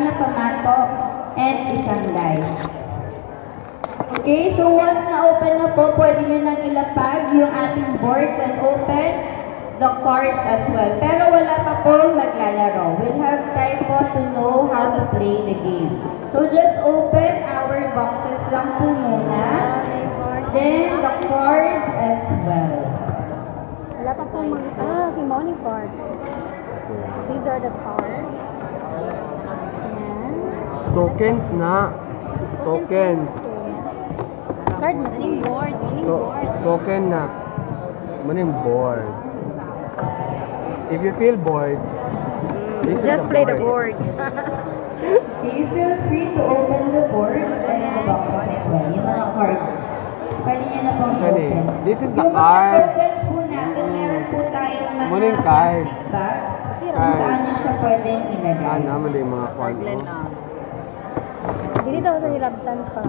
na pamato, and isang die. Okay, so once na-open na po, pwede nyo nang ilapag yung ating boards and open the cards as well. Pero wala pa po maglalaro. We'll have time po to know how to play the game. So just open our boxes lang po muna. Then the cards as well. Wala pa po the morning cards. These are the cards. Ayan. Tokens na. Tokens. Card maning board. Token na. Maning board. If you feel bored, this is Just play the board. Okay, feel free to open the boards and the boxes as well. Yung mga cards. Pwede nyo na pong Actually, open. this is the yung card. Yung mga tokens po natin, meron po tayong mga Muling card. plastic bags kung Card. saan nyo siya pwedeng ilagay. Naman din mga card. Dili daw ito nilabtan pa.